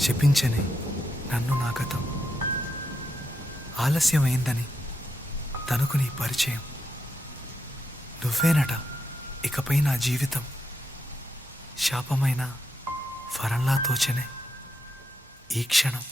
శపించని నన్ను నా గతం, ఆలస్యమైందని తనకు నీ పరిచయం. నువ్వేనట ఇకపై నా జీవితం, శాపమైన వరంలా తోచనే ఈ క్షణం.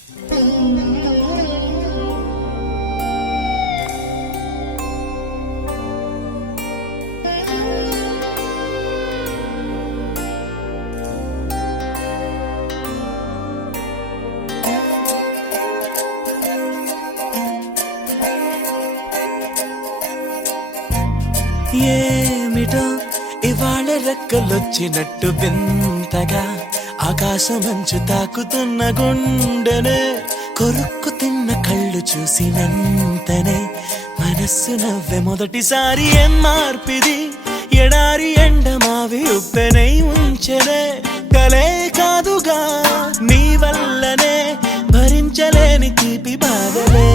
ఏమిటో ఇవాళ రెక్కలొచ్చినట్టు వింతగా ఆకాశమంచు తాకుతున్న గుండెనే, కొరుక్కు తిన్న కళ్ళు చూసినంతనే మనస్సు నవ్వే మొదటిసారి. ఏం మార్పిది, ఎడారి ఎండమావి ఉప్పెనై ఉంచెనే, కలే కాదుగా నీ వల్లనే భరించలేని తీపి బాధలే.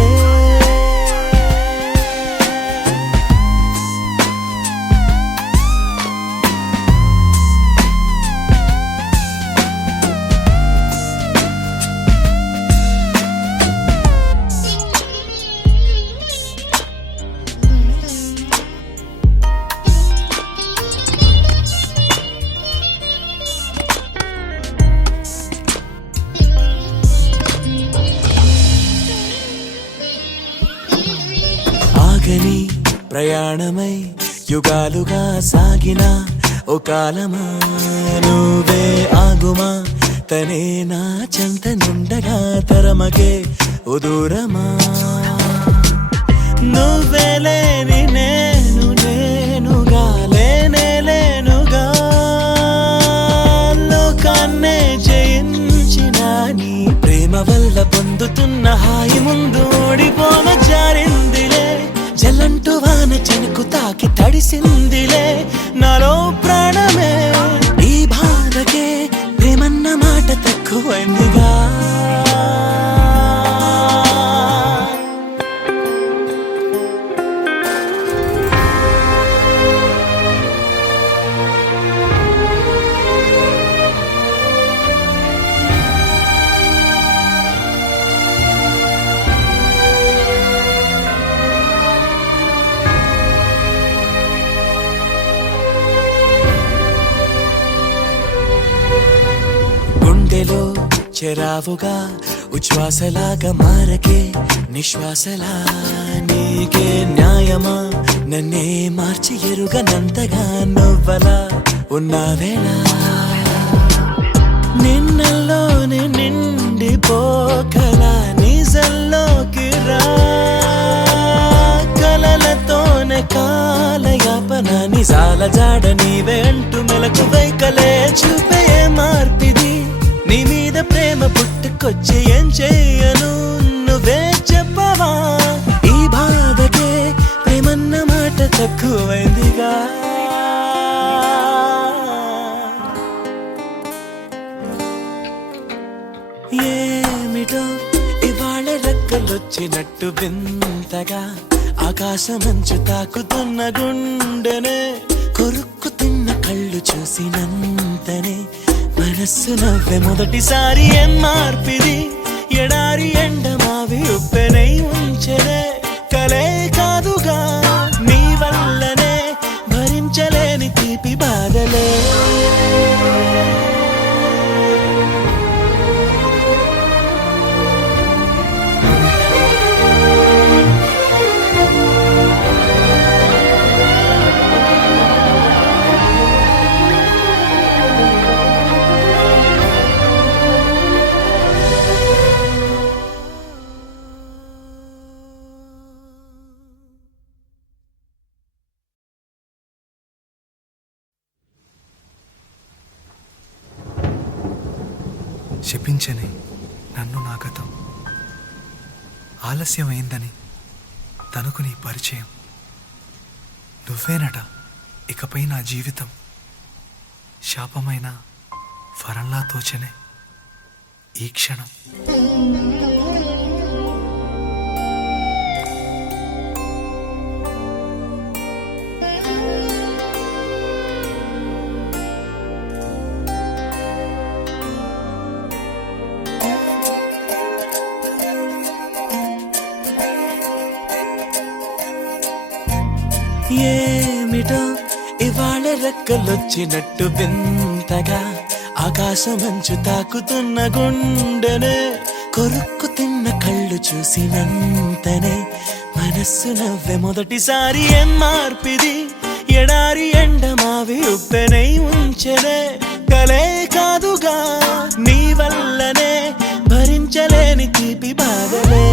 ఆగని ప్రయాణమై యుగాలుగా సాగిన ఓ కాలమా, నువ్వే ఆగుమా తనే నా చెంత నుండగా తరమకే ఓ దూరమా. నువ్వే లేని నేను నేనుగా లేనే లేనుగా, లోకాన్నే జయించిన నీ ప్రేమ వల్ల పొందుతున్న హాయి ముందు ఓడిపోన జారిందిలే. జలంటు వాన చెనుకు తాకి తడిసిందిలే నాలో ప్రాణమే, ఈ బాధకే ప్రేమన్న మాట తక్కువైందిగా. గుండెలో చెరావుగా ఉచ్ఛ్వాసలాగా మారకే నిశ్వాసలా, నీకే న్యాయమా నన్నే మార్చి ఎరుగనంతగా నువ్వలా ఉన్నావేళ. నిన్నల్లోనే నిండిపోకలా నిజల్లోకి రా, కలలతోనే కాలయాపన నిజాల జాడ నీవే అంటూ మెలకు వైకలే చూపే మార్పిది. నీ మీద ప్రేమ పుట్టుకొచ్చి ఏం చెయ్యను నువ్వే చెప్పవా, ఈ బాధకే ప్రేమన్న మాట తక్కువైందిగా. ఏమిటో ఇవాళ రెక్కలొచ్చినట్టు వింతగా ఆకాశమంచు తాకుతున్న గుండెనే, కొరుక్కు తిన్న కళ్ళు చూసినంతనే మనస్సు నవ్వే మొదటిసారి. ఏం మార్పిది, ఎడారి ఎండమావి ఉప్పెనై ఉంచెనే, కలే కాదుగా నీ వల్లనే భరించలేని తీపి బాధలే. శపించని నన్ను నా గతం, ఆలస్యమైందని తనకు నీ పరిచయం. నువ్వేనట ఇకపై నా జీవితం, శాపమైన వరంలా తోచనే ఈ క్షణం. ఏమిటో ఇవాళ రెక్కలొచ్చినట్టు వింతగా ఆకాశమంచు తాకుతున్న గుండెనే కొరుక్కు తిన్న కళ్ళు చూసినంతనే మనస్సు నవ్వే మొదటిసారి ఏం మార్పిది ఎడారి ఎండమావి ఉప్పెనై ఉంచెనే కలే కాదుగా నీ వల్లనే భరించలేని తీపి బాధలే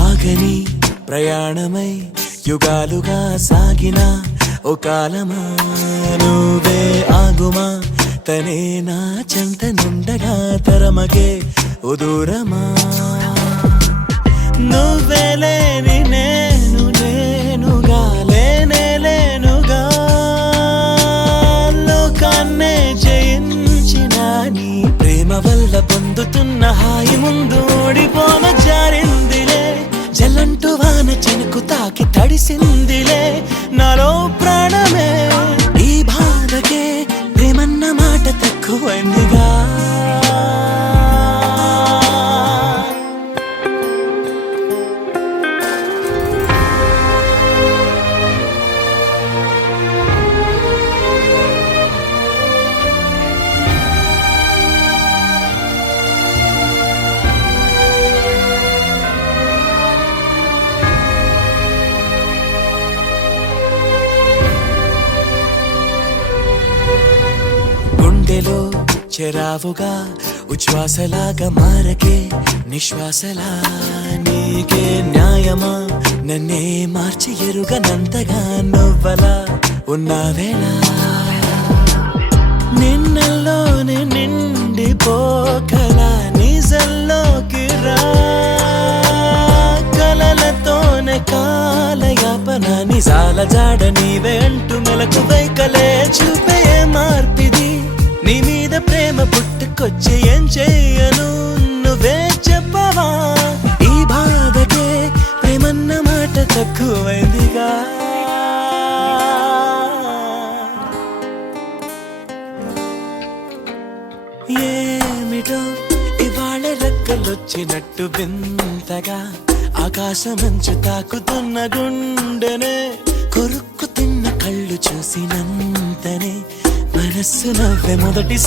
ఆగని ప్రయాణమై యుగాలుగా సాగిన ఓ కాలమా నువ్వే ఆగుమా తనే నా చెంత నుండగా తరమగే ఓ దూరమా నువ్వే లేని నేను నేనుగా లేనే లేనుగా లోకాన్నే జయించిన నీ ప్రేమ వల్ల పొందుతున్న హాయి ముందు ఓడిపోన జారిందిలే జలంటు వాన చెనుకు తాకి తడిసిందిలే నాలో ప్రాణమే ఈ బాధకే ప్రేమన్న మాట తక్కువైందిగా గుండెలో చెరావుగా ఉచ్ఛ్వాసలాగా మారకే నిశ్వాసలా నీకే న్యాయమా నన్నే మార్చి ఎరుగనంతగా నువ్వలా ఉన్నావేళ నిన్నల్లోనే నిండిపోకలా నిజల్లోకి రా కలలతోనే కాలయాపన నిజాల జాడ నీవే అంటూ మెలకు వైకలే చూపే మార్పిది నీ మీద ప్రేమ పుట్టుకొచ్చి ఏం చెయ్యను నువ్వే చెప్పవా ఈ బాధకే ప్రేమన్న మాట తక్కువైందిగా ఏమిటో ఇవాళ రెక్కలొచ్చినట్టు వింతగా ఆకాశమంచు తాకుతున్న గుండెనే కొరుక్కు తిన్న కళ్ళు చూసినంతనే మనస్సు నవ్వే మొదటి